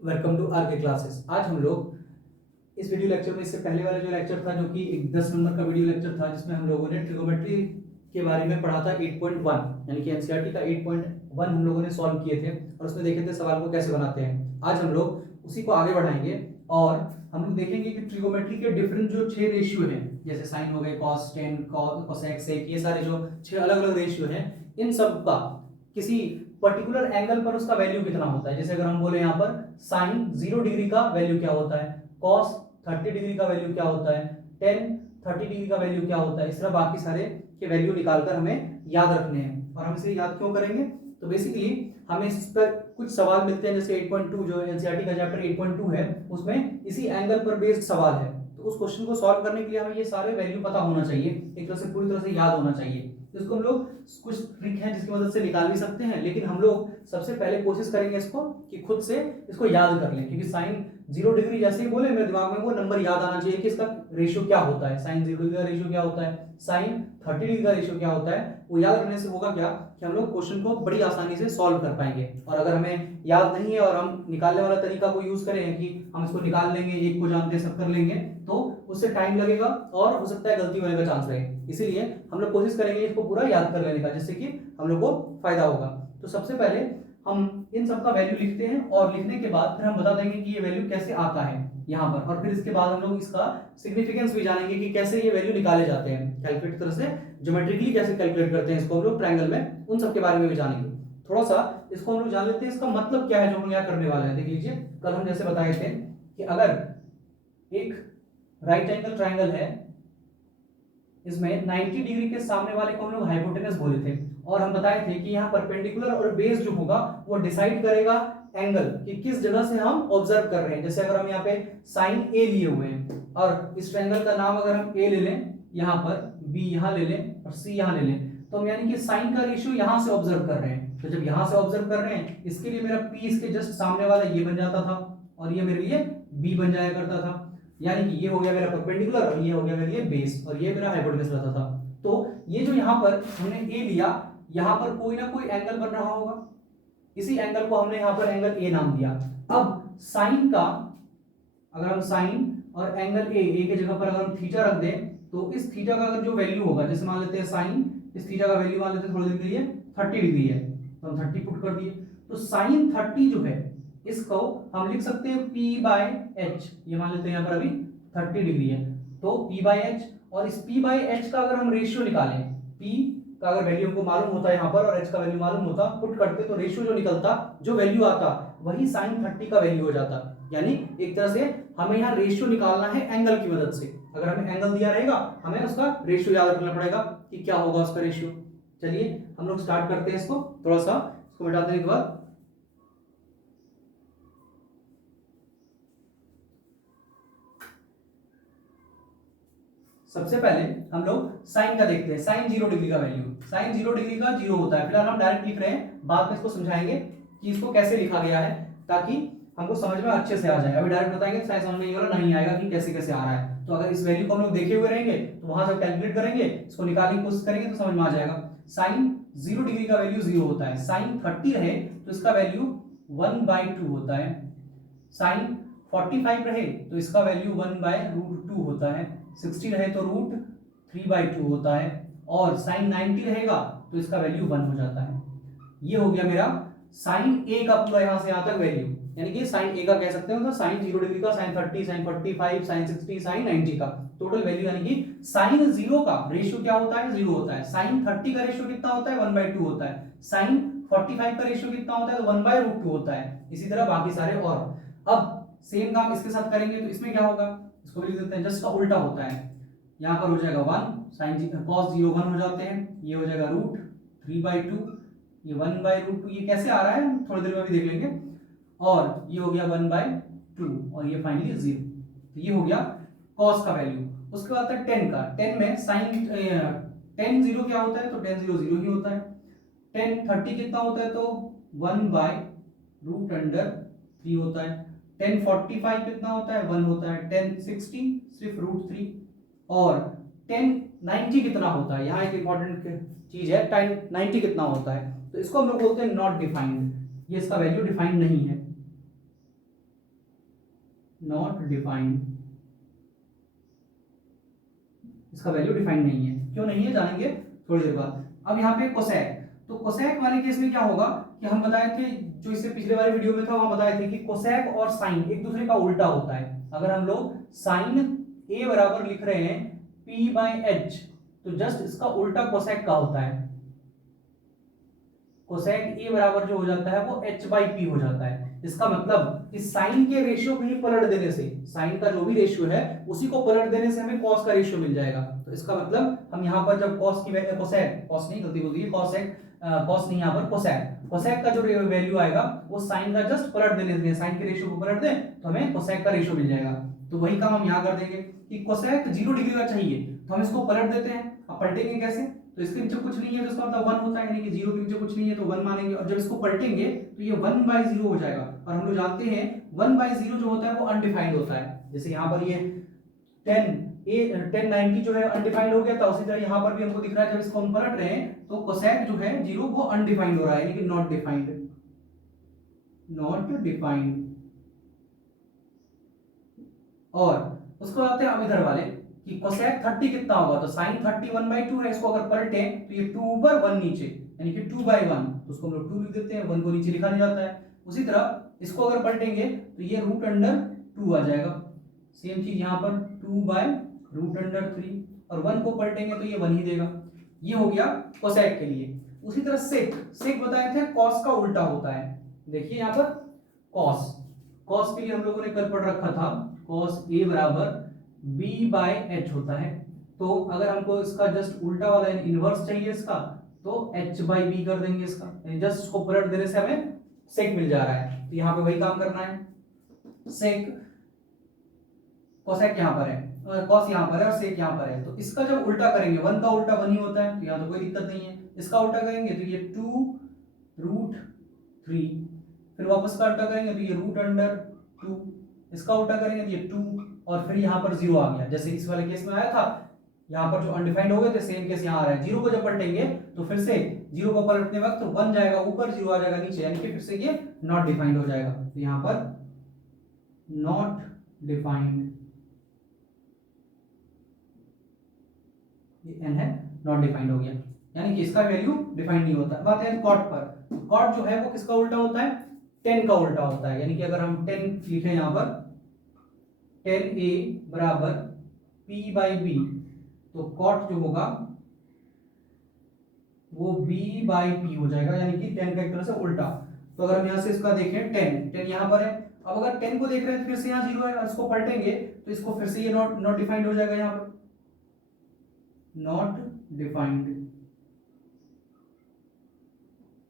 Welcome to are के classes. आज हम लोग इस वीडियो लेक्चर में, इससे पहले वाला जो लेक्चर था जो कि एक 10 नंबर का वीडियो लेक्चर था जिसमें हम लोगों ने ट्रिगोमेट्री के बारे में पढ़ा था 8.1 यानी कि एनसीईआरटी का 8.1 हम लोगों ने सॉल्व किए थे और उसमें देखे थे सवाल को कैसे बनाते हैं। आज हम लोग उसी को आगे बढ़ाएंगे और हम लोग देखेंगे कि ट्रिगोमेट्री के डिफरेंट जो 6 रेशियो हैं, जैसे साइन हो गए, cos 10, cosec sec, ये सारे जो 6 अलग अलग रेशियो हैं, इन सब का किसी पर्टिकुलर एंगल पर उसका वैल्यू कितना होता है। जैसे अगर हम बोले यहाँ पर साइन 0 डिग्री का वैल्यू क्या होता है, कॉस 30 डिग्री का वैल्यू क्या होता है, टेन 30 डिग्री का वैल्यू क्या होता है, इस तरह बाकी सारे के वैल्यू निकालकर हमें याद रखने हैं। और हम इसे याद क्यों करेंगे, तो बेसिकली हमें इस पर कुछ सवाल मिलते हैं, जैसे 8.2 जो एनसीईआरटी का चैप्टर 8.2 है उसमें इसी एंगल पर बेस्ड सवाल है। तो उस क्वेश्चन को सॉल्व करने के लिए हमें ये सारे वैल्यू पता होना चाहिए, एक तरह से पूरी तरह से याद होना चाहिए। इसको हम लोग कुछ ट्रिक है जिसकी मदद से निकाल भी सकते हैं, लेकिन हम लोग सबसे पहले कोशिश करेंगे इसको कि खुद से इसको याद कर लें, क्योंकि साइन 0 डिग्री जैसे ही बोले मेरे दिमाग में वो नंबर याद आना चाहिए कि इसका रेशियो क्या होता है, साइन 0 डिग्री का रेशियो क्या होता है, साइन 30 डिग्री का रेशियो क्या होता है। वो याद रखने से होगा क्या कि हम लोग क्वेश्चन को बड़ी आसानी से सॉल्व कर पाएंगे। और अगर हमें याद नहीं है और हम निकालने वाला तरीका को यूज करें कि हम इसको निकाल लेंगे, एक को जानते सब कर लेंगे, तो उससे टाइम लगेगा और हो सकता है गलती होने का चांस रहे। इसीलिए हम लोग कोशिश करेंगे इसको पूरा याद कर लेने का, जिससे कि हम लोग को फायदा होगा। तो सबसे पहले हम इन सब का वैल्यू लिखते हैं और लिखने के बाद फिर हम बता देंगे कि ये वैल्यू कैसे आता है यहाँ पर, और फिर इसके बाद हम लोग इसका सिग्निफिकेंस भी जानेंगे कि कैसे ये वैल्यू निकाले जाते हैं, कैलकुलेट तरह से ज्योमेट्रिकली कैसे कैलकुलेट करते हैं इसको हम लोग ट्रायंगल में, उन सब के बारे में भी जानेंगे। थोड़ा सा इसको हम लोग जान लेते हैं, इसका मतलब क्या है जो हम यहाँ करने वाले हैं। देख लीजिए, कल हम जैसे बताए थे कि अगर एक राइट एंगल ट्रायंगल है, इसमें 90 डिग्री के सामने वाले को हम लोग हाइपोटेनस बोले थे, और हम बताए थे कि यहाँ परपेंडिकुलर और बेस जो होगा वो डिसाइड करेगा एंगल कि किस जगह से हम ऑब्जर्व कर रहे हैं। जैसे अगर हम यहाँ पे साइन ए लिए हुए हैं और इस ट्रायंगल का नाम अगर हम ए ले लें, यहाँ पर बी यहाँ ले लें और सी यहाँ ले लें, तो हम यानी कि साइन का रेशियो यहाँ से ऑब्जर्व कर रहे हैं। तो जब यहाँ से ऑब्जर्व कर रहे हैं, इसके लिए मेरा पी इसके जस्ट सामने वाला ये बन जाता था और ये मेरे लिए बी बन जाया करता था, यानी कि ये हो गया मेरा परपेंडिकुलर और ये हो गया मेरे लिए बेस और ये मेरा हाइपोटेनस रहता था। तो ये जो यहाँ पर हमने ए लिया, यहाँ पर कोई ना कोई एंगल बन रहा होगा, इसी एंगल को हमने यहाँ पर एंगल ए नाम दिया। अब साइन का, अगर हम साइन और एंगल ए के जगह पर अगर हम थीटा रख दें, तो इस थीटा का अगर जो वैल्यू होगा, जैसे मान लेते हैं साइन, इस थीटा का वैल्यू मान लेते हैं थोड़ी देर के लिए 30 डिग्री है, तो हम 30 पुट कर दिए। तो साइन 30 जो है इसको हम लिख सकते हैं p/h, ये मान लेते हैं यहाँ पर अभी 30 डिग्री है, तो p/h, और इस p/h का अगर हम रेशियो निकालें, p का अगर वैल्यू हमको मालूम होता है यहाँ पर और h का वैल्यू मालूम होता, पुट करते तो रेशियो जो निकलता, जो वैल्यू आता, वही साइन 30 का वैल्यू हो जाता। यानी एक तरह से हमें यहाँ रेशियो निकालना है एंगल की मदद से। अगर हमें एंगल दिया रहेगा, हमें उसका रेशियो याद रखना पड़ेगा कि क्या होगा उसका रेशियो। चलिए हम लोग स्टार्ट करते हैं इसको, थोड़ा सा इसको मिटा देने के बाद। सबसे पहले हम लोग साइन का देखते हैं। साइन 0 डिग्री का वैल्यू, साइन 0 डिग्री का 0 होता है। फिलहाल हम डायरेक्ट लिख रहे हैं, बाद में इसको समझाएंगे कि इसको कैसे लिखा गया है ताकि हमको समझ में अच्छे से आ जाए। अभी डायरेक्ट बताएंगे साइन समझ में ये वाला नहीं आएगा कि कैसे कैसे आ रहा है। तो अगर इस वैल्यू को हम लोग देखे हुए रहेंगे तो वहां से कैलकुलेट करेंगे, इसको निकालने की कोशिश करेंगे तो समझ में आ जाएगा। साइन 0 डिग्री का वैल्यू 0 होता है। साइन 30 रहे तो इसका वैल्यू 1/2 होता है। साइन 45 रहे तो इसका वैल्यू 1/√2 होता है। 60 रहे तो √3/2 होता है, और साइन 90 रहेगा तो इसका वैल्यू 1 हो जाता है। ये हो गया मेरा साइन ए का पूरा यहां से यहां तक वैल्यू, यानी कि साइन ए का कह सकते हैं, तो साइन 0 डिग्री का, साइन 30, साइन 45, साइन 60, साइन 90 का टोटल वैल्यू, यानी कि साइन 0 का रेशियो क्या होता है, 0 होता है। साइन 30 का रेशियो कितना होता है, 1/2 होता है। साइन 45 का रेशियो कितना होता है, तो 1/√2 होता है। इसी तरह बाकी सारे। और अब सेम काम इसके साथ करेंगे तो इसमें क्या होगा, इसको भी लिख देते हैं, जस्ट का उल्टा होता है। यहाँ पर हो जाएगा 1, साइन cos 0 1 हो जाते हैं, ये हो जाएगा √3/2, ये 1/√2, ये कैसे आ रहा है थोड़ी देर में भी देख लेंगे, और ये हो गया 1/2 और ये फाइनली 0। तो ये हो गया cos का वैल्यू। उसके बाद है tan का। tan में साइन tan 0 क्या होता है, तो tan 0 0 ही होता है। tan 30 कितना होता है, तो 1/√3 होता है। tan 45 कितना होता है, 1 होता है। tan 60 सिर्फ √3, और tan 90 कितना होता है, यहाँ एक इंपॉर्टेंट चीज है, tan 90 कितना होता है, तो इसको हम लोग बोलते हैं नॉट डिफाइंड, ये इसका वैल्यू डिफाइंड नहीं है। नॉट डिफाइंड, इसका वैल्यू डिफाइंड नहीं है। क्यों नहीं है जानेंगे थोड़ी देर बाद। अब यहाँ पे कोसेक, तो कोसेक वाले केस में क्या होगा कि हम बताए थे, जो इससे पिछले वाले वीडियो में था वहां बताए थे कि कोसेक और साइन एक दूसरे का उल्टा होता है। अगर हम लोग साइन ए बराबर लिख रहे हैं पी बाई एच, तो जस्ट इसका उल्टा कोसेक का होता है। कोसेक ए बराबर जो हो जाता है वो एच बाई पी हो जाता है। इसका मतलब कि साइन के रेशियो को ही पलट देने से, साइन का जो भी रेशियो है उसी को पलट देने से हमें कॉस का रेशियो मिल जाएगा। तो इसका मतलब हम यहाँ पर जब कॉस की वैल्यू, कोसेक, कॉस नहीं, गलती होती है, कोसेक, कॉस नहीं, यहाँ पर कोसेक, कोसेक का जो वैल्यू आएगा वो साइन का जस्ट पलट देने से, साइन के रेशियो को पलट दें तो हमें कोसेक का रेशियो मिल जाएगा। तो वही काम हम यहाँ कर देंगे कि कोसेक 0 डिग्री का चाहिए तो हम इसको पलट देते हैं। अब पलटेंगे कैसे, तो इसके नीचे कुछ नहीं है तो इसका मतलब 1 होता है, यानी कि 0 के नीचे कुछ नहीं है तो 1 मानेंगे, और जब इसको पलटेंगे तो ये 1/0 हो जाएगा। और हम लोग जानते हैं 1/0 जो होता है वो अनडिफाइंड होता है। जैसे यहाँ पर ये 1090 जो है अनडिफाइंड हो गया था, उसी तरह यहाँ पर भी हमको दिख रहा है जब इसको हम पलट रहे हैं तो कोसेक जो है 0 वो अनडिफाइंड हो रहा है, यानी कि नॉट डिफाइंड, नॉट डिफाइंड। और उसको आते हैं अब इधर वाले कि कोसेक 30 कितना होगा, तो साइन 30 1/2 है, इसको अगर पलटे तो ये 2 ऊपर 1 नीचे, यानी कि 2/1, तो उसको हम लोग 2 लिख देते हैं, 1 को नीचे लिखा नहीं जाता है। उसी तरह इसको अगर पलटेंगे तो ये √2 आ जाएगा। सेम चीज यहाँ पर 2/√3, और 1 को पलटेंगे तो ये 1 ही देगा। ये हो गया कोसेक के लिए। उसी तरह सेक, सेक बताए थे कॉस का उल्टा होता है। देखिए यहाँ पर कॉस, कॉस के लिए हम लोगों ने कल पढ़ रखा था कॉस ए बराबर b/h होता है। तो अगर हमको इसका जस्ट उल्टा वाला इनवर्स चाहिए इसका, तो h/b कर देंगे इसका, यानी जस्ट इसको पलट देने से हमें सेक मिल जा रहा है। तो यहाँ पे वही काम करना है, सेक, कोसेक यहाँ पर है, कॉस यहाँ पर है और सेक यहाँ पर है, तो इसका जब उल्टा करेंगे 1 का उल्टा 1 ही होता है, तो यहाँ तो कोई दिक्कत नहीं है। इसका उल्टा करेंगे तो ये 2√3, फिर वापस का उल्टा करेंगे तो ये √2, इसका उल्टा करेंगे तो ये 2, और फिर यहाँ पर 0 आ गया, जैसे इस वाले केस में आया था। यहाँ पर जो अनडिफाइंड हो गए थे सेम केस यहाँ आ रहा है। 0 को जब पलटेंगे तो फिर से 0 को पलटने वक्त 1 जाएगा ऊपर, 0 आ जाएगा नीचे, यानी कि फिर से ये नॉट डिफाइंड हो जाएगा। तो यहाँ पर नॉट डिफाइंड, ये n है, नॉट डिफाइंड हो गया, यानी कि इसका वैल्यू डिफाइंड नहीं होता। बात है कॉट पर, कॉट जो है वो किसका उल्टा होता है, 10 का उल्टा होता है। यानी कि अगर हम 10 लिखें यहाँ पर 10a बराबर p/b, तो कॉट जो होगा वो b/p हो जाएगा, यानी कि 10 का एक तरह से उल्टा। तो अगर हम यहाँ से इसका देखें 10 यहाँ पर है, अब अगर 10 को देख रहे हैं फिर से यहाँ 0 है, और इसको पलटेंगे तो इसको फिर से ये नॉट डिफाइंड हो जाएगा, यहाँ पर नॉट डिफाइंड,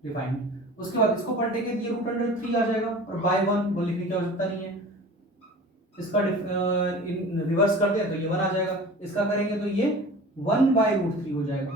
डिफाइंड। उसके बाद इसको पलटेंगे तो ये √3 आ जाएगा, और /1 वो लिखने की आवश्यकता नहीं है। इसका रिवर्स कर दे तो ये 1 आ जाएगा, इसका करेंगे तो ये 1/√3 हो जाएगा,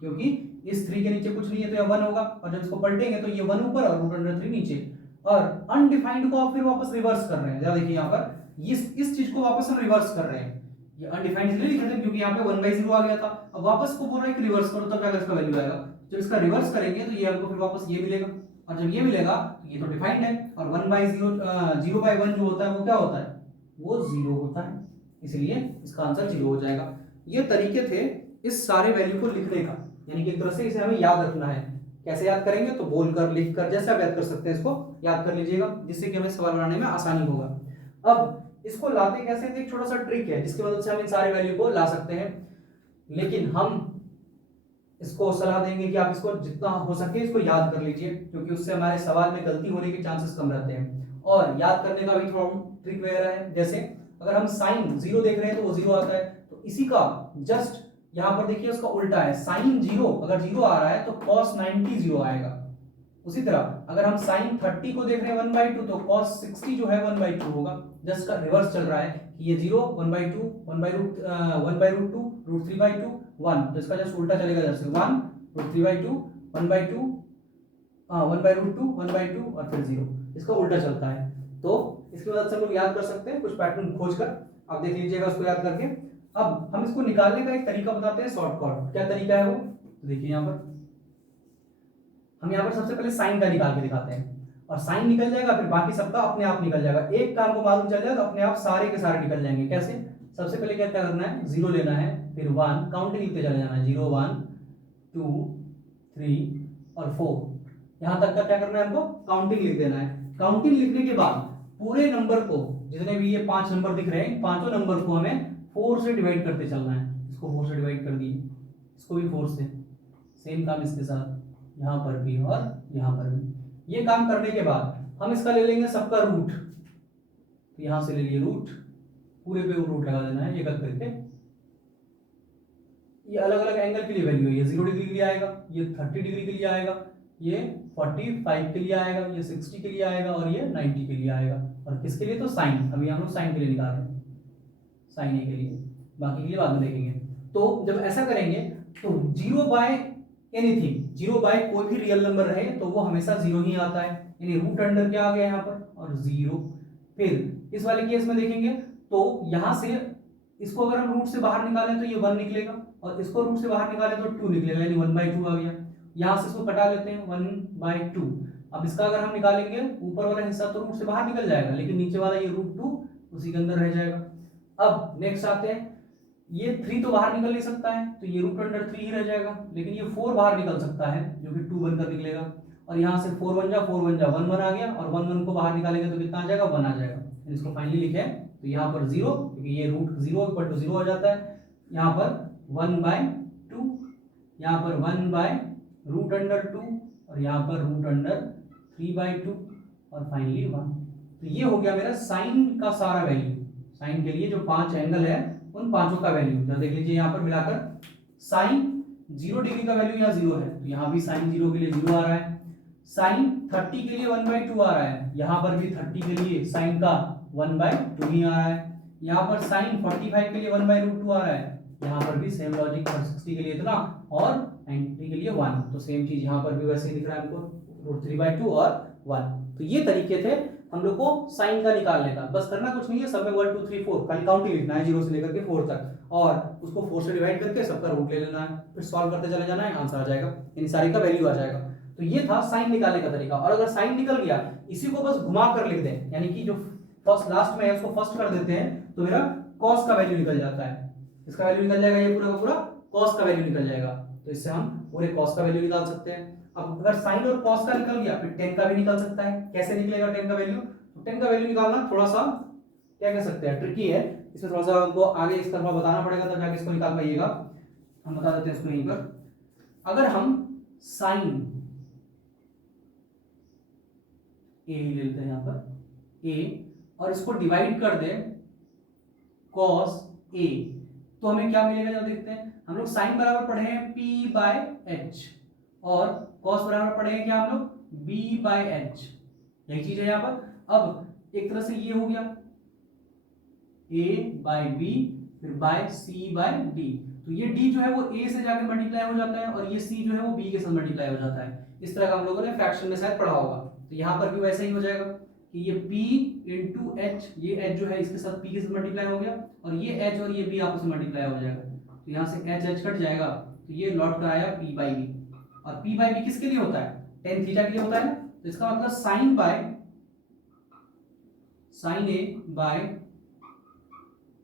क्योंकि इस 3 के नीचे कुछ नहीं है तो ये 1 होगा, और जब इसको पलटेंगे तो ये 1 ऊपर और √3 नीचे। और अनडिफाइंड को आप फिर वापस रिवर्स कर रहे हैं, जरा देखिए यहाँ पर इस चीज को वापस हम रिवर्स कर रहे हैं। ये अनडिफाइंड इसलिए लिखे थे क्योंकि यहाँ पे 1/0 आ गया था, अब वापस को बोल रहा है कि रिवर्स करो, तब जाकर इसका वैल्यू आएगा। जब इसका रिवर्स करेंगे तो ये हमको फिर वापस ये मिलेगा, और जब ये मिलेगा तो ये तो डिफाइंड है, और 0/1 जो होता है वो क्या होता है, वो 0 होता है, इसलिए इसका आंसर 0 हो जाएगा। ये तरीके थे इस सारे वैल्यू को लिखने का, यानी कि एक तरह से इसे हमें याद रखना है। कैसे याद करेंगे, तो बोलकर, लिखकर, जैसे आप याद कर सकते हैं इसको याद कर लीजिएगा, जिससे कि हमें सवाल बनाने में आसानी होगा। अब इसको लाते कैसे, तो एक छोटा सा ट्रिक है जिसकी मदद से हम इन सारे वैल्यू को ला सकते हैं, लेकिन हम इसको सलाह देंगे कि आप इसको जितना हो सके इसको याद कर लीजिए, क्योंकि उससे हमारे सवाल में गलती होने के चांसेस कम रहते हैं। और याद करने का भी थोड़ा ट्रिक वगैरह है, जैसे अगर हम साइन 0 देख रहे हैं तो वो 0 आता है, तो इसी का जस्ट यहाँ पर देखिए उसका उल्टा है, साइन 0 अगर 0 आ रहा है तो cos 90 0 आएगा। उसी तरह अगर हम sin 30 को देख रहे हैं 1/2, तो cos 60 जो है 1/2 होगा। जस्ट का रिवर्स चल रहा है कि ये 0 1/2 1/2 √3/2 1, तो इसका जस्ट उल्टा चलेगा, जैसे 1 √3/2 1/2 1/2 1/2 और फिर 0, इसका उल्टा चलता है। तो इसकी मदद से हम लोग याद कर सकते हैं कुछ पैटर्न खोजकर, आप देख लीजिएगा उसको याद करके। अब हम इसको निकालने का एक तरीका बताते हैं, शॉर्टकट। क्या तरीका है वो, तो देखिए यहाँ पर हम यहाँ पर सबसे पहले साइन का निकाल के दिखाते हैं। और साइन निकल जाएगा, फिर बाकी सबका अपने आप निकल जाएगा। एक काम को मालूम चल जाए तो अपने आप सारे के सारे निकल जाएंगे। कैसे? सबसे पहले क्या करना है, 0 लेना है, फिर 1 काउंटिंग लिखते चले जाना है, 0 1 2 3 और 4, यहां तक का क्या करना है हमको, काउंटिंग लिख देना है। काउंटिंग लिखने के बाद पूरे नंबर को, जितने भी ये 5 नंबर दिख रहे हैं, पांचों नंबर को हमें 4 से डिवाइड करते चलना है। इसको 4 से डिवाइड कर दिए, इसको भी 4 से, सेम काम इसके साथ यहाँ पर भी और यहाँ पर भी। ये काम करने के बाद हम इसका ले लेंगे सबका रूट, तो यहां से ले लिए रूट, पूरे पे रूट लगा देना है, ये कर करके। ये अलग अलग एंगल के लिए वैल्यू है, ये 0 डिग्री के लिए आएगा, ये 30 डिग्री के लिए आएगा, ये 45 के लिए आएगा, ये 60 के लिए आएगा और ये 90 के लिए आएगा। और किसके लिए? तो साइन, अभी हम लोग साइन के लिए निकाल रहे हैं, साइन ए के लिए, बाकी के लिए बाद में देखेंगे। तो जब ऐसा करेंगे तो 0 बाय एनीथिंग, 0 बाय कोई भी रियल नंबर रहे तो वो हमेशा 0 ही आता है, यानी रूट अंडर क्या आ गया यहाँ पर और 0। फिर इस वाले केस में देखेंगे तो यहां से इसको अगर हम रूट से बाहर निकालें तो ये 1 निकलेगा, और इसको रूट से बाहर निकालें तो 2 निकलेगा, यानी 1/2 आ गया। यहां से इसको कटा लेते हैं, 1/2। अब इसका अगर हम निकालेंगे, ऊपर वाला हिस्सा तो रूट से बाहर निकल जाएगा, लेकिन नीचे वाला ये √2 उसी के अंदर रह जाएगा। अब नेक्स्ट आते हैं, ये 3 तो बाहर निकल नहीं सकता है, तो ये √3 ही रह जाएगा, लेकिन ये 4 बाहर निकल सकता है, जो कि 2 बनकर निकलेगा। और यहाँ से 4 1 जा 1 1 आ गया, और 1 1 को बाहर निकालेंगे तो कितना आ जाएगा, 1 आ जाएगा। इसको फाइनली लिखे तो यहाँ पर 0, क्योंकि ये √0 = 0 हो जाता है। यहाँ पर 1/2, यहाँ पर 1/√2, और यहाँ पर √3/2, और फाइनली 1। तो ये हो गया मेरा साइन का सारा वैल्यू। साइन के लिए जो 5 एंगल है उन पांचों का वैल्यू, जब देख लीजिए यहाँ पर मिलाकर साइन 0 डिग्री का वैल्यू यहाँ 0 है, तो यहाँ भी साइन 0 के लिए 0 आ रहा है। साइन 30 के लिए 1/2 आ रहा है, यहाँ पर भी 30 के लिए साइन का 1/2 ही आ रहा है। यहाँ पर साइन 45 के लिए 1/√2 आ रहा है, यहाँ पर भी सेम लॉजिक, 60 के लिए इतना और 90 के लिए 1। तो सेम चीज यहाँ पर भी वैसे ही दिख रहा है हमको, √3/2 और 1। तो ये तरीके थे हम लोग को साइन का निकालने का। बस करना कुछ नहीं है, सब में 1 2 3 4 खाली काउंटिंग लिखना है, 0 से लेकर के 4 तक, और उसको 4 से डिवाइड करके सबका रूट ले लेना है, फिर सॉल्व करते चले जाना है, आंसर आ जाएगा, इन सारी का वैल्यू आ जाएगा। तो ये था साइन निकालने का तरीका। और अगर साइन निकल गया, इसी को बस घुमा कर लिख दें, यानी कि जो फर्स्ट लास्ट में है उसको फर्स्ट कर देते हैं, तो मेरा कॉस का वैल्यू निकल जाता है, इसका वैल्यू निकल जाएगा, ये पूरा का पूरा कॉस का वैल्यू निकल जाएगा। तो इससे हम पूरे कॉस का वैल्यू निकाल सकते हैं। अब अगर साइन और कॉस का निकल गया, फिर टेन का भी निकल सकता है। कैसे निकलेगा टेन का वैल्यू? तो टेन का वैल्यू निकालना थोड़ा सा क्या कह सकते हैं, ट्रिकी है, इसमें थोड़ा सा हमको आगे इस तरफ बताना पड़ेगा, तब जाके इसको निकाल पाइएगा। हम बता देते हैं इसको यहीं पर। अगर हम साइन ए ही लेते हैं यहाँ पर ए, और इसको डिवाइड कर दे कॉस ए, तो हमें क्या मिलेगा? जब देखते हैं, हम लोग साइन बराबर पढ़े हैं P/H, और कॉस बराबर पढ़े हैं क्या हम लोग? B/H। यही चीज है यहाँ पर। अब एक तरह से ये हो गया A/B, फिर बाय C/D, तो ये D जो है वो A से जाके मल्टीप्लाई हो जाता है, और ये C जो है वो B के साथ मल्टीप्लाई हो जाता है। इस तरह का हम लोगों ने फ्रैक्शन में शायद पढ़ा होगा। तो यहाँ पर भी वैसे ही हो जाएगा कि ये P/H, ये H जो है इसके साथ P के साथ मल्टीप्लाई हो गया, और ये H और ये B आपस में मल्टीप्लाई हो जाएगा, तो यहाँ से H कट जाएगा, तो ये लौट कर आया P/B। और P/B किसके लिए होता है? tan थीटा के लिए होता है। तो इसका मतलब sine A by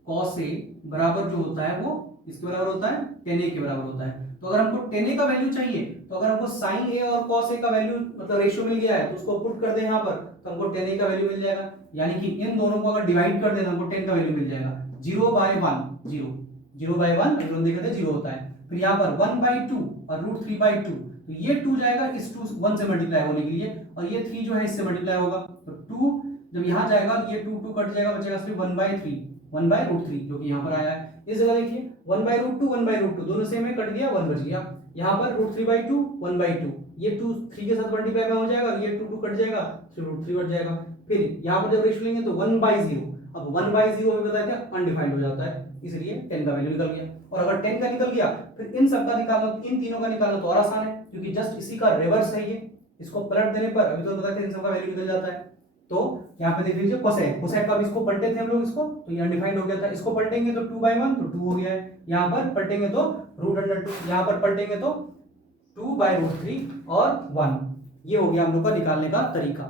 cos A बराबर जो होता है वो इसके बराबर होता है, tan A के बराबर होता है। तो अगर हमको tan A का वैल्यू चाहिए, तो अगर हमको sin A और cos A का वैल्यू मतलब रेशियो मिल गया है, तो उसको पुट कर दे यहाँ पर, तो हमको tan A का वैल्यू मिल जाएगा। यानी कि इन दोनों को अगर डिवाइड कर देना, हमको tan का वैल्यू मिल जाएगा 0/1, 0/1 अगर देखें तो 0 होता है। फिर यहाँ पर 1/2 और √3/2, तो ये 2 जाएगा इस 2 1 से मल्टीप्लाई होने के लिए, और ये 3 जो है इससे मल्टीप्लाई होगा, तो 2 जब यहाँ जाएगा, ये 2 कट जाएगा, बचेगा सिर्फ 1/3 जो कि यहाँ पर आया है। इस जगह देखिए 1/√2 दोनों सेम है, कट गया, 1 बच गया। यहाँ पर √3/2 1/2, ये 2 3 के साथ मल्टीप्लाई में हो जाएगा, ये 2 कट जाएगा, फिर √3 बच जाएगा। फिर यहाँ पर जब रेशियो लेंगे तो 1/0, अब 1/0 हमें बताया था अनडिफाइंड हो जाता है, इसलिए 10 का वैल्यू निकल गया। और अगर 10 का निकल गया, फिर इन सब का निकालना, इन तीनों का निकालना तो और आसान है, क्योंकि जस्ट इसी का रिवर्स है ये। इसको पलट देने पर अभी तो बताया था इन सब का वैल्यू निकल जाता है। तो यहाँ पे देख लीजिए कोसेक का भी इसको पलटे थे हम लोग इसको, तो ये अनडिफाइंड हो गया था। इसको पलटेंगे तो 2/1, तो 2 हो गया है। यहाँ पर पलटेंगे तो √2, यहाँ पर पलटेंगे तो 2/√3 और 1। ये हो गया हम लोग का निकालने का तरीका।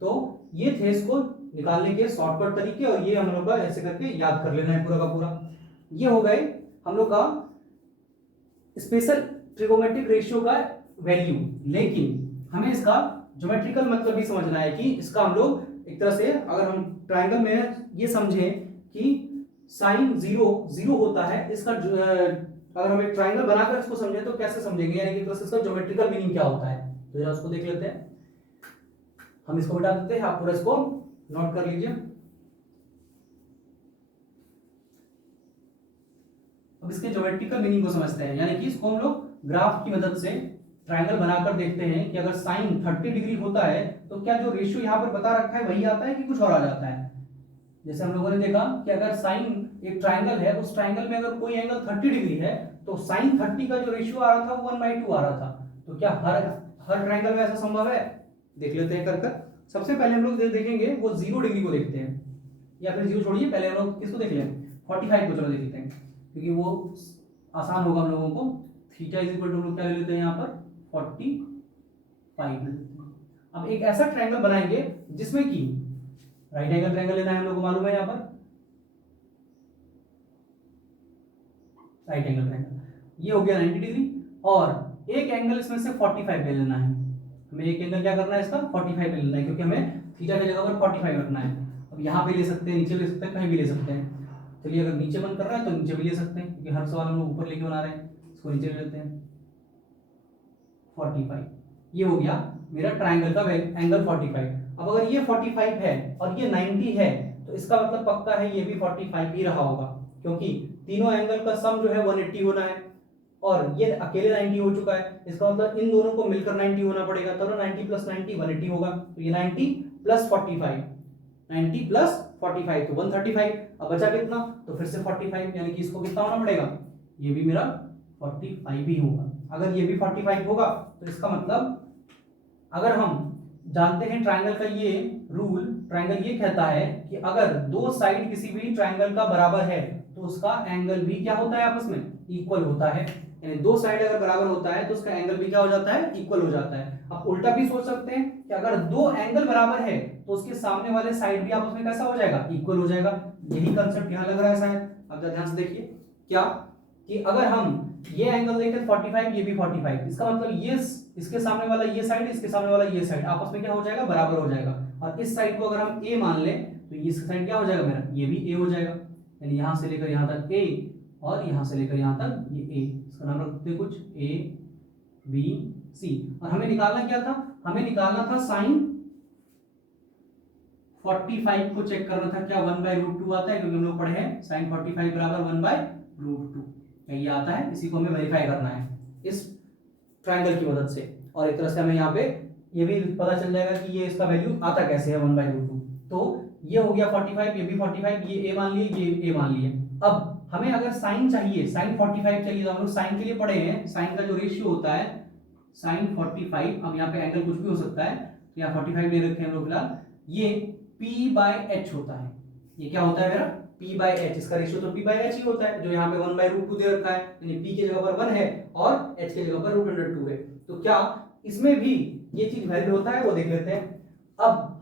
तो ये थे इसको निकालने के शॉर्टकट तरीके, और ये हम लोग का ऐसे करके याद कर लेना है पूरा का पूरा। ये हो गए हम लोग का स्पेशल ट्रिगोमेट्रिक रेशियो का वैल्यू। लेकिन हमें इसका ज्योमेट्रिकल मतलब भी समझना है कि इसका हम लोग एक तरह से, अगर हम ट्रायंगल में ये समझें कि साइन 0 होता है, इसका अगर हम एक ट्रायंगल बनाकर इसको समझें तो कैसे समझेंगे, यानी कि तो इसका ज्योमेट्रिकल मीनिंग क्या होता है, तो जरा उसको देख लेते हैं। हम इसको बता देते हैं, आप पूरा इसको नोट कर लीजिए। अब इसके ज्योमेट्रिकल मीनिंग को समझते हैं, यानी कि इसको हम लोग ग्राफ की मदद से ट्रायंगल बनाकर देखते हैं कि अगर साइन 30 डिग्री होता है तो क्या जो रेशियो यहाँ पर बता रखा है वही आता है कि कुछ और आ जाता है। जैसे हम लोगों ने देखा कि अगर साइन एक ट्रायंगल है, उस ट्रायंगल में अगर कोई एंगल 30 डिग्री है तो साइन 30 का जो रेशियो आ रहा था वो 1/2 आ रहा था। तो क्या हर ट्रायंगल में ऐसा संभव है? देख लेते हैं कर। सबसे पहले हम लोग देखेंगे वो 0 डिग्री को देखते हैं, या फिर 0 छोड़िए, पहले हम लोग किसको देख लें, 45 को चलो देख लेते हैं, क्योंकि वो आसान होगा हम लोगों को। थीटा इज इक्वल टू हम लोग क्या ले लेते हैं यहाँ पर 45 ले लेते हैं। अब एक ऐसा ट्रायंगल बनाएंगे जिसमें कि राइट एंगल ट्रायंगल लेना है हम लोग को, मालूम है यहाँ पर राइट एंगल ट्रायंगल, ये हो गया 90 डिग्री, और एक एंगल इसमें से 45 ले लेना है। हमें एक एंगल क्या करना है इसका 45 ले लेना है, क्योंकि हमें थीटा की जगह पर 45 रखना है। अब यहाँ पे ले सकते हैं, नीचे ले सकते हैं, कहीं भी ले सकते हैं। चलिए अगर नीचे मन कर रहा है तो नीचे भी ले सकते हैं, क्योंकि हर सवाल हम लोग ऊपर लेके बना रहे हैं, इसको नीचे ले लेते हैं 45। ये हो गया मेरा ट्रायंगल का एंगल 45। अब अगर ये 45 है और ये 90 है तो इसका मतलब पक्का है ये भी 45 ही रहा होगा, क्योंकि तीनों एंगल का सम जो है 180 होना है, और ये अकेले 90 हो चुका है। इसका मतलब इन दोनों को मिलकर 90 होना पड़ेगा, तो 90 प्लस 90 180 होगा। तो ये 90 प्लस 45, 90 प्लस 45 तो 135। अब बचा कितना, तो फिर से 45, यानी कि इसको कितना होना पड़ेगा, ये भी मेरा 45 ही होगा। अगर ये भी 45 होगा तो इसका मतलब, अगर हम जानते हैं ट्रायंगल का ये रूल, ट्रायंगल ये कहता है कि अगर दो साइड किसी भी ट्रायंगल का बराबर है तो उसका एंगल भी क्या होता है, आपस में इक्वल होता है। यानी दो साइड अगर बराबर होता है तो उसका एंगल भी क्या हो जाता है, इक्वल हो जाता है। आप उल्टा भी सोच सकते हैं कि अगर दो एंगल बराबर है तो उसके सामने वाले साइड भी आपस में कैसा हो जाएगा, इक्वल हो जाएगा। यही कंसेप्ट यहां लग रहा है शायद। अब ध्यान से देखिए क्या, कि अगर हम ये एंगल देखें 45, ये भी 45, इसका मतलब ये इसके सामने वाला ये साइड, इसके सामने वाला ये साइड आपस में क्या हो जाएगा, बराबर हो जाएगा। और इस साइड को अगर हम ए मान लें तो इस साइड क्या हो जाएगा मेरा, ये भी ए हो जाएगा। यानी यहां से लेकर यहां तक ए, और यहां से लेकर यहां तक ये ए, इसका नाम रखते हैं कुछ ए बी सी। और हमें निकालना क्या था, हमें निकालना था साइन 45 को चेक करना था, क्या 1/√2 आता है, क्योंकि हम लोग पढ़े हैं साइन 45 बराबर 1/√2, ये आता है। इसी को हमें वेरीफाई करना है इस ट्रायंगल की मदद से, और एक तरह से हमें यहाँ पे ये भी पता चल जाएगा कि ये इसका वैल्यू आता कैसे है 1/√2। तो ये हो गया 45, ये भी 45, ये ए मान लिए, ये ए मान लिए। अब हमें अगर साइन चाहिए, साइन 45 चाहिए, तो हम लोग साइन के लिए पढ़े हैं, साइन का जो रेशियो होता है साइन 45, अब यहाँ पे एंगल कुछ भी हो सकता है, तो यहाँ 45 ले रखे हैं हम लोग फिलहाल, ये p/h होता है। ये क्या होता है मेरा p/h, इसका रेशियो तो p/h ही होता है, जो यहाँ पे 1/√2 दे रखा है, यानी p के जगह पर 1 है और h के जगह पर √2 है। तो क्या इसमें भी ये चीज वैलिड होता है, वो देख लेते हैं। अब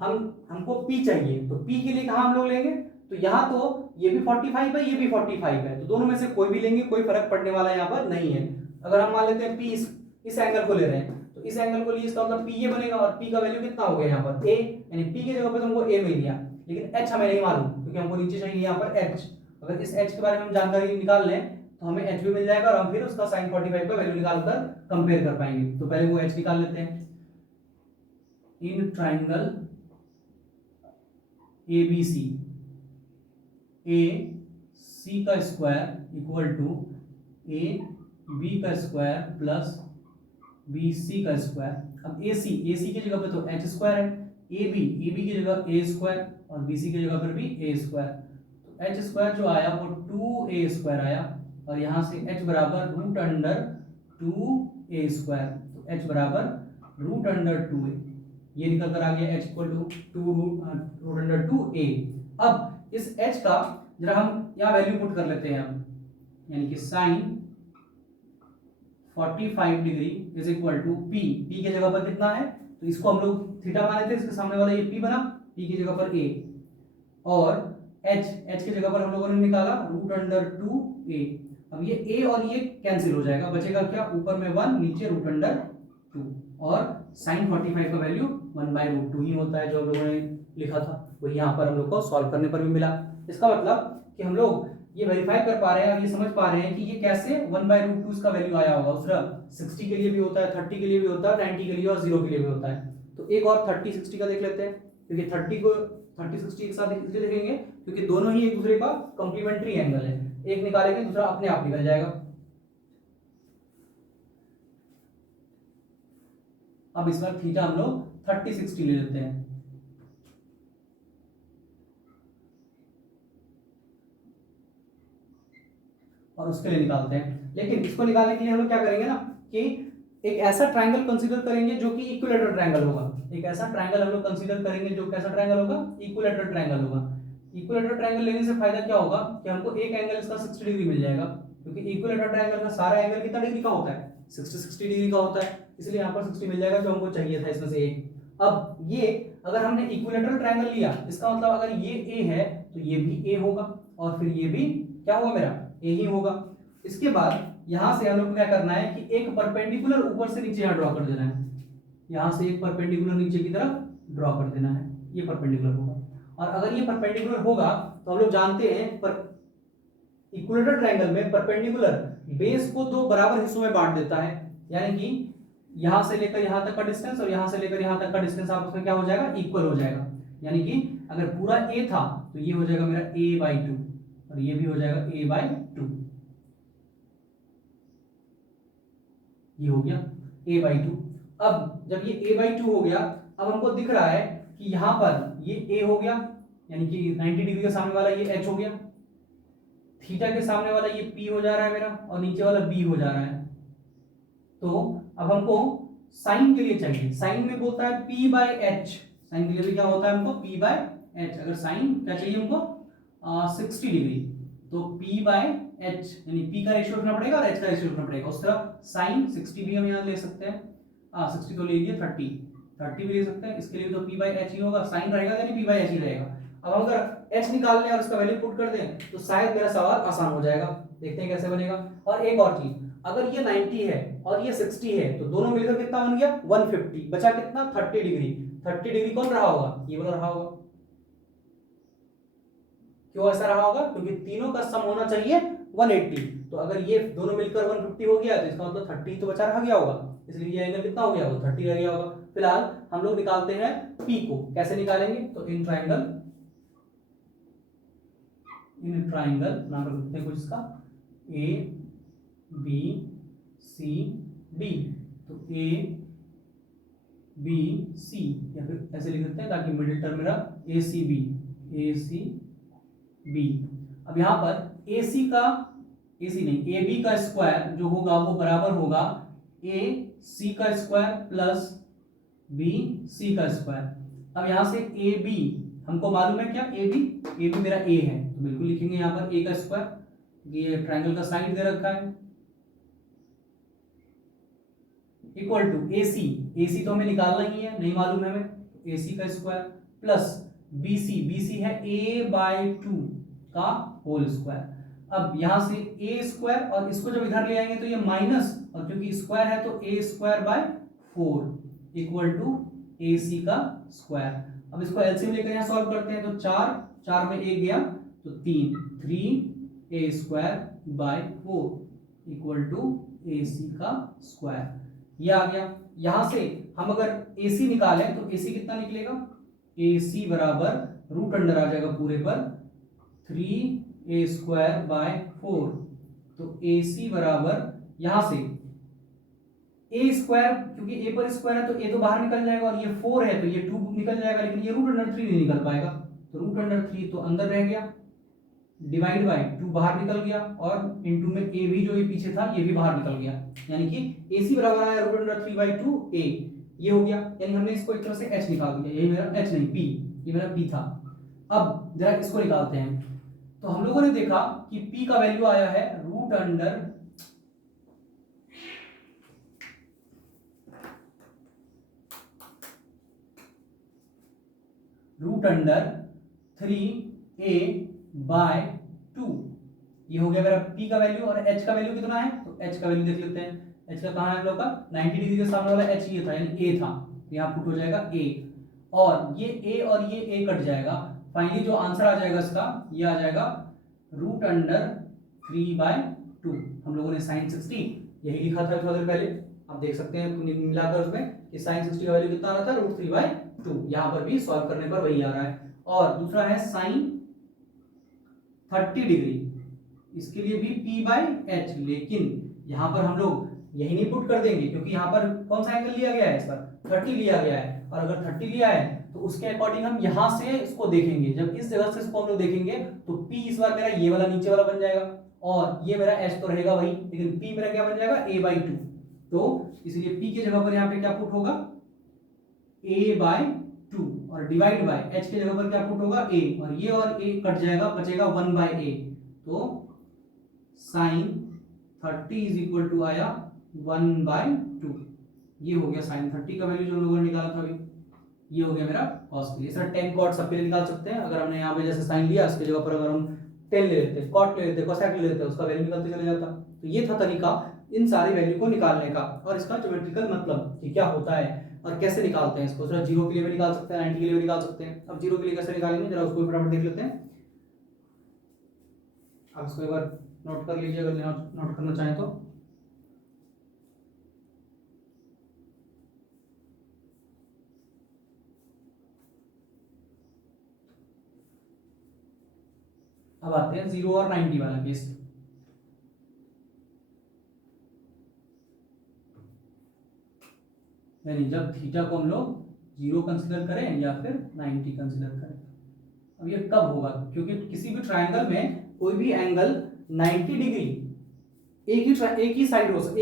हमको p चाहिए, तो p के लिए कहाँ हम लोग लेंगे, तो यहाँ तो ये भी 45 है, ये भी 45 है, तो दोनों में से कोई भी लेंगे, कोई फर्क पड़ने वाला यहाँ पर नहीं है। अगर हम मान लेते हैं p इस एंगल को ले रहे हैं, तो इस एंगल को लिए, इसका मतलब p ये बनेगा, और p का वैल्यू कितना हो गया यहाँ पर a, यानी p के जगह पर तुमको a मिल गया, लेकिन h हमें नहीं मालूम, क्योंकि हमको नीचे चाहिए यहाँ पर h। अगर इस h के बारे में हम जानकारी निकाल लें तो हमें h भी मिल जाएगा, और हम फिर उसका sin 45 का वैल्यू निकालकर कंपेयर कर पाएंगे। तो पहले वो h निकाल लेते हैं। इन ट्रायंगल ABC, AC का स्क्वायर इक्वल टू AB का स्क्वायर प्लस BC का स्क्वायर। अब AC की जगह पे तो h स्क्वायर है, AB की जगह a स्क्वायर, और BC की जगह पर भी a स्क्वायर। तो h स्क्वायर जो आया वो 2a स्क्वायर आया, और यहाँ से h बराबर √2a स्क्वायर, तो h बराबर √2a, ये निकल कर आ गया h इक्वल टू √2a। अब इस h का जरा हम यहाँ वैल्यू पुट कर लेते हैं अब, यानी कि sine 45 degree is equal to p, p के जगह पर कितना है, तो तो इसको हम लोग थीटा माने थे, इसके सामने वाला ये p बना, p की जगह पर a, और h की जगह पर हम लोगों ने निकाला √2a। अब ये a और ये कैंसिल हो जाएगा, बचेगा क्या, ऊपर में 1 नीचे √2, और sin 45 का वैल्यू 1/√2 ही होता है जो हम लोगों ने लिखा था, वो यहाँ पर हम लोग को सॉल्व करने पर भी मिला। इसका मतलब कि हम लोग ये वेरीफाई कर पा रहे हैं और ये समझ पा रहे हैं कि ये कैसे 1/√2 इसका वैल्यू आया होगा। दूसरा 60 के लिए भी होता है, 30 के लिए भी होता है, 90 के लिए और 0 के लिए भी होता है। तो एक और 30 60 का देख लेते हैं, क्योंकि 30 को 30 60 एक साथ इसलिए देखेंगे क्योंकि दोनों ही एक दूसरे का कॉम्प्लीमेंट्री एंगल है, एक निकालेंगे दूसरा अपने आप निकल जाएगा। अब इस बार थीटा हम लोग 30 60 ले लेते हैं, और उसके लिए निकालते हैं। लेकिन इसको निकालने के लिए हम लोग क्या करेंगे ना कि एक ऐसा ट्रायंगल कंसीडर करेंगे जो कि इक्विलेटरल ट्रायंगल होगा। एक ऐसा ट्रायंगल हम लोग कंसीडर करेंगे जो कैसा ट्रायंगल होगा, इक्विलेटरल ट्रायंगल होगा। इक्विलेटरल ट्रायंगल लेने से फायदा क्या होगा कि हमको एक एंगल इसका 60 डिग्री मिल जाएगा, क्योंकि इक्विलेटरल ट्रायंगल का सारा एंगल कितना डिग्री का होता है, 60 डिग्री का होता है, इसलिए यहाँ पर 60 मिल जाएगा जो हमको चाहिए था इसमें से एक। अब ये अगर हमने इक्विलेटरल ट्रायंगल लिया, इसका मतलब अगर ये ए है तो ये भी ए होगा, और फिर ये भी क्या होगा, मेरा ए ही होगा। इसके बाद यहां से हम लोग क्या करना है कि एक परपेंडिकुलर ऊपर से नीचे यहां ड्रॉ कर देना है, यहां से एक परपेंडिकुलर नीचे की तरफ ड्रॉ कर देना है, ये परपेंडिकुलर होगा। और अगर ये परपेंडिकुलर होगा तो हम लोग जानते हैं पर इक्विलेटरल ट्रायंगल में परपेंडिकुलर बेस को दो बराबर हिस्सों में बांट देता है, यानी कि यहां से लेकर यहां तक का डिस्टेंस और यहां से लेकर यहां तक का डिस्टेंस आपस में क्या हो जाएगा, इक्वल हो जाएगा। यानी कि अगर पूरा a था तो ये हो जाएगा मेरा a/2 और ये भी हो जाएगा a/2, ये हो गया a/2। अब जब ये a/2 हो गया, अब हमको दिख रहा है कि यहां पर ये a हो गया, यानी कि 90 डिग्री के सामने वाला ये h हो गया, थीटा के सामने वाला ये p हो जा रहा है मेरा, और नीचे वाला b हो जा रहा है। तो अब हमको साइन के लिए चाहिए, साइन में बोलता है p/h, साइन के लिए भी क्या होता है हमको p/h। अगर साइन क्या चाहिए हमको 60 डिग्री, तो p/h यानी p का रेशियो रखना पड़ेगा और h का रेशियो रखना पड़ेगा। उस तरह साइन 60 भी हम यहाँ ले सकते हैं, 60 तो ले लिए, 30 भी ले सकते हैं, इसके लिए तो p/h ही होगा, साइन रहेगा यानी p/h ही रहेगा। अब हम अगर h निकाल लें और उसका वैल्यू पुट कर दें तो शायद मेरा सवाल आसान हो जाएगा। देखते हैं कैसे बनेगा। और एक और चीज, अगर ये 90 है और ये 60 है तो दोनों मिलकर कितना बन गया, 150, बचा कितना, 30 डिग्री। 30 डिग्री कौन रहा होगा, ये वाला रहा होगा। क्यों ऐसा रहा होगा, क्योंकि तीनों का सम होना चाहिए 180, तो अगर ये दोनों मिलकर 150 हो गया तो इसका मतलब 30 तो बचा रह गया होगा, इसलिए ये एंगल कितना हो गया, वो 30 रह गया होगा। फिलहाल हम लोग निकालते हैं p को, कैसे निकालेंगे, तो इन ट्राइंगल नाम रख देते हैं कुछ इसका a b c d, तो a b c, या फिर ऐसे लिख देते हैं ताकि मिडिल टर्म मेरा a c b। अब यहां पर AC का, AC नहीं, AB का स्क्वायर जो होगा वो बराबर होगा AC का स्क्वायर प्लस BC का स्क्वायर। अब यहां से AB हमको मालूम है क्या, AB मेरा A है, तो बिल्कुल लिखेंगे यहाँ पर A का स्क्वायर, ये ट्रायंगल का साइड दे रखा है, इक्वल टू AC तो हमें निकालना ही है, नहीं मालूम है हमें, AC का स्क्वायर प्लस BC है a/2 का होल स्क्वायर। अब यहां से a स्क्वायर और इसको जब इधर ले आएंगे तो ये माइनस, और क्योंकि स्क्वायर है तो a²/4 इक्वल टू AC का स्क्वायर। अब इसको एलसीएम लेकर यहां सॉल्व करते हैं, तो 4 में 1 गया तो 3a²/4 इक्वल टू AC का स्क्वायर, ये आ गया। यहां से हम अगर AC निकालें तो AC कितना निकलेगा, AC बराबर रूट अंडर आ जाएगा पूरे पर 3a²/4, तो AC बराबर यहां से a स्क्वायर, क्योंकि a पर स्क्वायर है तो a तो बाहर निकल जाएगा, और ये 4 है तो ये 2 निकल जाएगा, लेकिन ये रूट अंडर 3 नहीं निकल पाएगा, तो रूट अंडर 3 तो अंदर रह गया, डिवाइड बाय 2 बाहर निकल गया, और इनटू में a भी जो ये पीछे था ये भी बाहर निकल गया, यानी कि AC बराबर आया रूट अंडर 3/2a, ये हो गया। यानी हमने इसको एक तरह से h निकाल दिया, ये मेरा h नहीं p, ये मेरा p था। अब जरा इसको निकालते हैं, तो हम लोगों ने देखा कि p का वैल्यू आया है रूट अंडर 3 √3a/2। ये हो गया मेरा p का वैल्यू। और h का वैल्यू कितना है, तो h का वैल्यू देख लेते हैं। h का कहाँ है हम लोग का, 90 डिग्री के सामने वाला h ये था, यानी a था, तो यहाँ पुट हो जाएगा a। और ये a और ये a कट जाएगा। फाइनली जो आंसर आ जाएगा इसका, ये आ जाएगा √3/2। हम लोगों ने sin 60 यही लिखा था थोड़ी देर पहले, आप देख सकते हैं मिलाकर उसमें कि sin 60 का वैल्यू कितना आ रहा था, √3/2। यहाँ पर भी सॉल्व करने पर वही आ रहा है। और दूसरा है sin 30 डिग्री, इसके लिए भी p/h, लेकिन यहाँ पर हम लोग यही नहीं पुट कर देंगे, क्योंकि यहाँ पर कौन सा एंगल लिया गया है, इस पर 30 लिया गया है। और अगर 30 लिया है तो उसके अकॉर्डिंग हम यहाँ से इसको देखेंगे। जब इस जगह से इसको हम लोग देखेंगे तो p इस बार मेरा ये वाला नीचे वाला बन जाएगा, और ये मेरा h तो रहेगा वही, लेकिन p मेरा क्या बन जाएगा, a/2। तो इसलिए p की जगह पर यहाँ पे क्या पुट होगा, a/2, और डिवाइड बाय h की जगह पर क्या पुट होगा, a, और a कट जाएगा, बचेगा 1/a। तो sin 30 इज इक्वल टू आया 1/2। ये हो गया sin 30 का वैल्यू जो हम लोगों ने निकाला था अभी। ये हो गया मेरा cos के लिए। सर tan cot सबके लिए निकाल सकते हैं। अगर हमने यहाँ पे जैसे sin लिया, इसकी जगह पर अगर हम tan ले लेते, cot ले लेते, cosec ले लेते, उसका वैल्यू निकलते चले जाता। तो ये था तरीका इन सारी वैल्यू को निकालने का, और इसका ज्योमेट्रिकल मतलब कि क्या होता है और कैसे निकालते हैं इसको। सर 0 के लिए भी निकाल सकते हैं, 90 के लिए भी निकाल सकते हैं। अब 0 के लिए कैसे निकालेंगे, जरा उसको फटाफट देख लेते हैं। आप इसको एक बार नोट कर लीजिए, अगर नोट करना चाहें तो। अब आते हैं 0 और 90 वाला केस। यानी जब थीटा को हम लोग 0 कंसीडर करें या फिर 90 कंसीडर करें। अब ये कब होगा, क्योंकि किसी भी ट्रायंगल में कोई भी एंगल 90 डिग्री एक ही साइड एक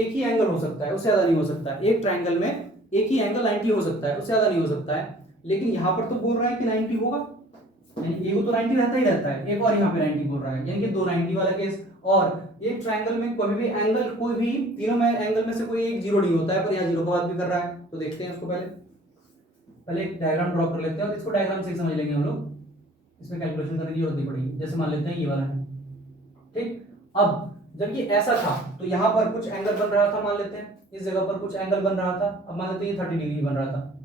ही एंगल हो सकता है, उससे ज्यादा नहीं हो सकता है। एक ट्रायंगल में एक ही एंगल 90 हो सकता है, उससे ज्यादा नहीं हो सकता है। लेकिन यहाँ पर तो बोल रहा है कि 90 होगा, यानी एक तो 90 रहता ही रहता है, एक और यहाँ पे 90 बोल रहा है, यानी कि 2 90 वाला केस। और एक ट्रायंगल में कोई भी एंगल, कोई भी तीनों में एंगल में से कोई एक 0 नहीं होता है, पर यहाँ 0 का बात भी कर रहा है। तो देखते हैं इसको, पहले एक डायग्राम ड्रॉ कर लेते हैं, और इसको डायग्राम से समझ लेंगे हम लोग। इसमें कैलकुलेशन करने की जरूरत नहीं पड़ेगी। जैसे मान लेते हैं ये वाला है, ठीक। अब जब ये ऐसा था तो यहाँ पर कुछ एंगल बन रहा था, मान लेते हैं इस जगह पर कुछ एंगल बन रहा था। अब मान लेते हैं ये 30 डिग्री बन रहा था,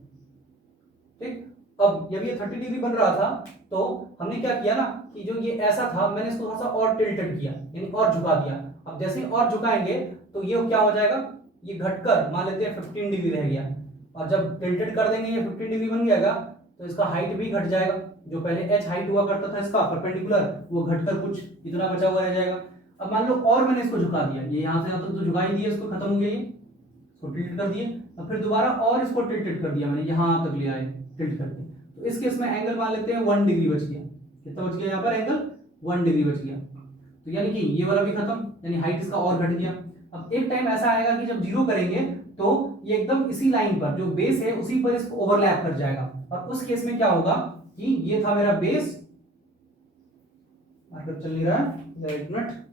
ठीक। अब जब ये 30 डिग्री बन रहा था तो हमने क्या किया ना, कि जो ये ऐसा था, मैंने इसको थोड़ा सा और टिल्टेड किया, यानी और झुका दिया। अब जैसे ही और झुकाएंगे तो ये क्या हो जाएगा, ये घटकर मान लेते हैं 15 डिग्री रह गया। और जब टिल्टेड कर देंगे, ये 15 डिग्री बन जाएगा, तो इसका हाइट भी घट जाएगा। जो पहले h हाइट हुआ करता था इसका परपेंडिकुलर, वो घटकर कुछ इतना बचा हुआ रह जाएगा। अब मान लो और मैंने इसको झुका दिया, ये यहाँ से यहाँ तक तो झुका ही दिया, इसको खत्म हो गया, ये इसको टिल्ट कर दिए। अब फिर दोबारा और इसको टिल्टेड कर दिया मैंने, यहाँ तक ले आए टिल्ट करके। तो इस केस में एंगल मान लेते हैं 1 डिग्री बच गया। कितना बच गया यहाँ पर, एंगल 1 डिग्री बच गया। तो यानी कि ये वाला भी खत्म, यानी हाइट इसका और घट गया। अब एक टाइम ऐसा आएगा कि जब 0 करेंगे तो ये एकदम इसी लाइन पर, जो बेस है उसी पर इसको ओवरलैप कर जाएगा। और उस केस में क्या होगा कि ये था मेरा बेस, मार्कर चल नहीं रहा है, एक मिनट।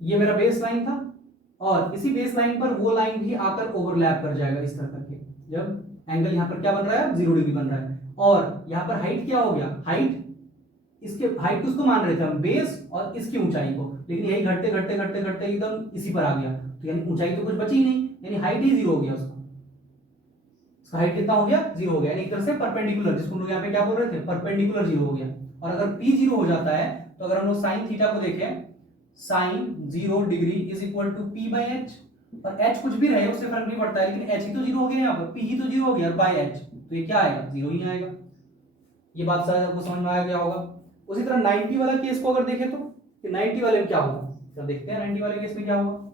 ये मेरा बेस लाइन था, और इसी बेस लाइन पर वो लाइन भी आकर ओवरलैप कर जाएगा इस तरह करके। जब एंगल यहाँ पर क्या बन रहा है, 0 डिग्री बन रहा है। और यहाँ पर हाइट क्या हो गया, हाइट इसके हाइट किसको मान रहे थे हम, बेस और इसकी ऊंचाई को, लेकिन यही घटते घटते घटते घटते एकदम इसी पर आ गया। तो यानी ऊंचाई तो कुछ बची ही नहीं, यानी हाइट ही 0 हो गया उसका। उसका हाइट कितना हो गया, 0 हो गया। यानी एक तरह से परपेंडिकुलर, जिसको हम लोग यहाँ पे क्या बोल रहे थे, परपेंडिकुलर 0 हो गया। और अगर p 0 हो जाता है तो अगर हम लोग साइन थीटा को देखें, sine 0 degree is equal to p/h। और h कुछ भी रहे उससे फर्क नहीं पड़ता है, लेकिन h ही तो 0 हो गया, यहाँ पर p ही तो 0 हो गया, और बाय h तो ये क्या आएगा, 0 ही आएगा। ये बात शायद आपको समझ में आ गया होगा। उसी तरह 90 वाला केस को अगर देखें तो 90 वाले में क्या होगा, तो देखते हैं 90 वाले केस में क्या होगा।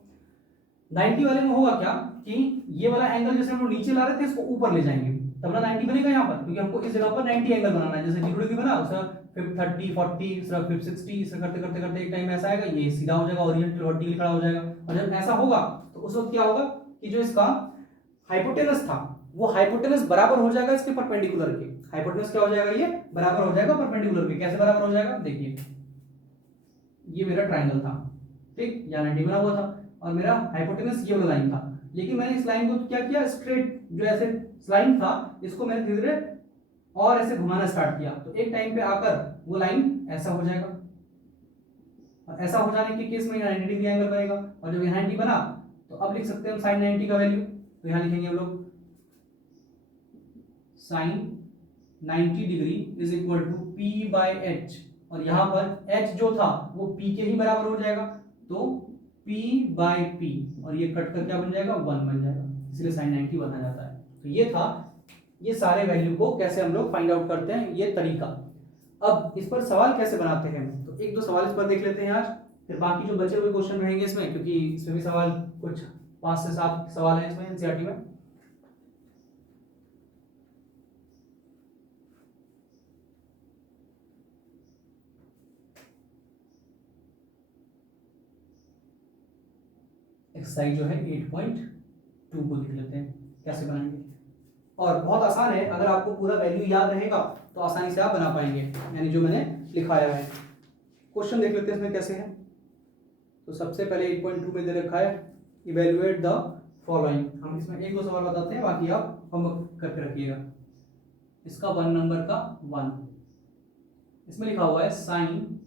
90 वाले में होगा क्या कि ये वाला एंगल जैसे हम लोग नीचे ला रहे थे, इसको ऊपर ले जाएंगे, तब ना 90 बनेगा यहाँ पर, क्योंकि हमको इस जगह पर 90 एंगल बनाना है। जैसे 0 डिग्री बना, उसका 30 40 फिर 60, इसे करते करते करते एक टाइम ऐसा आएगा, ये सीधा हो जाएगा, ओरिएंटल वर्टिकल खड़ा हो जाएगा। और जब ऐसा होगा तो उस वक्त क्या होगा कि जो इसका हाइपोटेनस था, वो हाइपोटेनस बराबर हो जाएगा इसके परपेंडिकुलर के। हाइपोटेनस क्या हो जाएगा, ये बराबर हो जाएगा परपेंडिकुलर के। कैसे बराबर हो जाएगा, देखिए ये मेरा ट्रायंगल था, ठीक, यहाँ 90 बना हुआ था। और मेरा हाइपोटेनस ये वाला लाइन था, लेकिन मैंने इस लाइन को क्या किया, स्ट्रेट जो ऐसे लाइन था इसको मैंने धीरे धीरे और ऐसे घुमाना स्टार्ट किया, तो एक टाइम पे आकर वो लाइन ऐसा हो जाएगा, और ऐसा हो जाने के केस में 90 डिग्री एंगल बनेगा, और जब ये 90 बना तो अब लिख सकते हैं हम sin 90 का वैल्यू, तो यहाँ लिखेंगे हम लोग sin 90 degree is equal to p by h, और यहाँ पर h जो था वो p के ही बराबर हो जाएगा, तो p बाय p, और ये कट कर क्या बन जाएगा, 1 बन जाएगा, इसलिए sin 90 बना जाता है। तो ये था, ये सारे वैल्यू को कैसे हम लोग फाइंड आउट करते हैं, ये तरीका। अब इस पर सवाल कैसे बनाते हैं, तो एक दो सवाल इस पर देख लेते हैं आज, फिर बाकी जो बचे हुए क्वेश्चन रहेंगे इसमें, क्योंकि इसमें भी सवाल कुछ 5 से 7 सवाल हैं इसमें एनसीईआरटी में। एक्सरसाइज जो है 8.2 को लिख लेते हैं कैसे बनाएंगे, और बहुत आसान है, अगर आपको पूरा वैल्यू याद रहेगा तो आसानी से आप बना पाएंगे, यानी जो मैंने लिखाया है। क्वेश्चन देख लेते हैं इसमें कैसे है। तो सबसे पहले 8.2 में दे रखा है इवेल्युएट द फॉलोइंग, हम इसमें एक दो सवाल बताते हैं, बाकी आप होमवर्क करके रखिएगा। इसका 1 नंबर का 1, इसमें लिखा हुआ है sine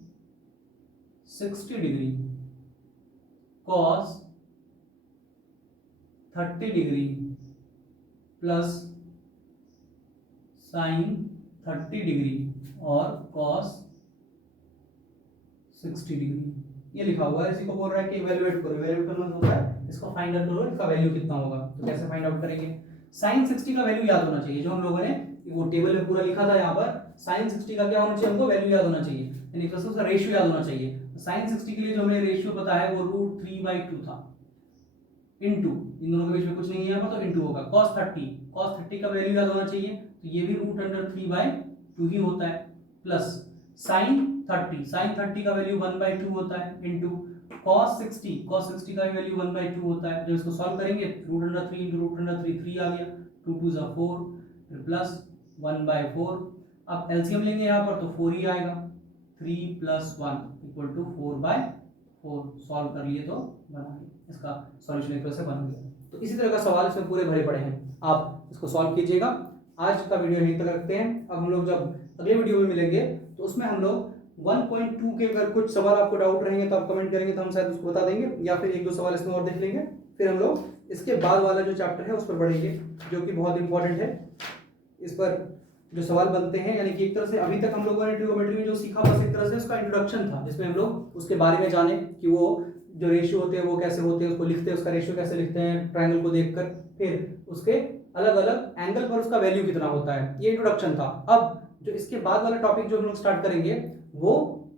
60 degree cos 30 degree plus sine 30 degree और कॉस 60 डिग्री, ये लिखा हुआ है। इसी को बोल रहा है कि इवैल्यूएट करो, इवैल्यूएट करना होता है इसको फाइंड आउट करो, इसका वैल्यू कितना होगा। तो कैसे फाइंड आउट करेंगे, साइन 60 का वैल्यू याद होना चाहिए, जो हम लोगों ने वो टेबल में पूरा लिखा था यहाँ पर, साइन 60 का क्या होना चाहिए, हमको वैल्यू याद होना चाहिए, यानी प्लस उसका रेशियो याद होना चाहिए। साइन 60 के लिए जो हमें रेशियो पता है वो √3/2 था, इनटू इन दोनों के बीच में कुछ नहीं है यहाँ पर, तो इनटू होगा। cos 30 का वैल्यू याद होना चाहिए, तो ये भी √3/2 ही होता है, प्लस sin 30 का वैल्यू 1/2 होता है, इनटू cos 60 का वैल्यू 1/2 होता है। जब इसको सॉल्व करेंगे √3 into √3 3 आ गया, 2 2 = 4, फिर प्लस 1/4, अब एलसीएम लेंगे यहाँ पर तो 4 ही आएगा, 3 + 1 = 4/4, सॉल्व कर लिए तो बना गया, इसका सॉल्यूशन एक तरह से बन गया। तो इसी तरह का सवाल इसमें पूरे भरे पड़े हैं, आप इसको सॉल्व कीजिएगा। आज का वीडियो यहीं तक रखते हैं। अब हम लोग जब अगले वीडियो में मिलेंगे तो उसमें हम लोग 1.2 के अगर कुछ सवाल आपको डाउट रहेंगे तो आप कमेंट करेंगे, तो हम शायद उसको बता देंगे, या फिर एक दो सवाल इसमें और देख लेंगे। फिर हम लोग इसके बाद वाला जो चैप्टर है उस पर बढ़ेंगे, जो कि बहुत इंपॉर्टेंट है। इस पर जो सवाल बनते हैं, यानी कि एक तरह से अभी तक हम लोगों ने ट्रिगोनोमेट्री में जो सीखा बस एक तरह से उसका इंट्रोडक्शन था, जिसमें हम लोग उसके बारे में जाने कि वो जो रेशियो होते हैं वो कैसे होते हैं, उसको लिखते हैं, उसका रेशियो कैसे लिखते हैं ट्रायंगल को देखकर, फिर उसके अलग अलग एंगल पर उसका वैल्यू कितना होता है, ये इंट्रोडक्शन था। अब जो इसके बाद वाला टॉपिक जो हम लोग स्टार्ट करेंगे वो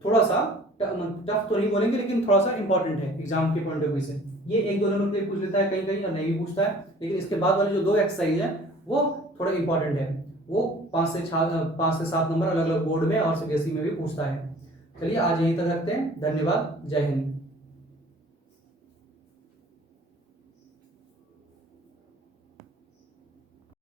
थोड़ा सा टफ तो नहीं बोलेंगे, लेकिन थोड़ा सा इंपॉर्टेंट है एग्जाम के पॉइंट ऑफ व्यू से। ये 1-2 नंबर के लिए पूछ लेता है कहीं कहीं और नहीं भी पूछता है, लेकिन इसके बाद वाले जो 2 एक्सरसाइज है वो थोड़ा इंपॉर्टेंट है, वो 5 से 7 नंबर अलग अलग बोर्ड में और सीबीएसई में भी पूछता है। चलिए आज यहीं तक रखते हैं, धन्यवाद, जय हिंद।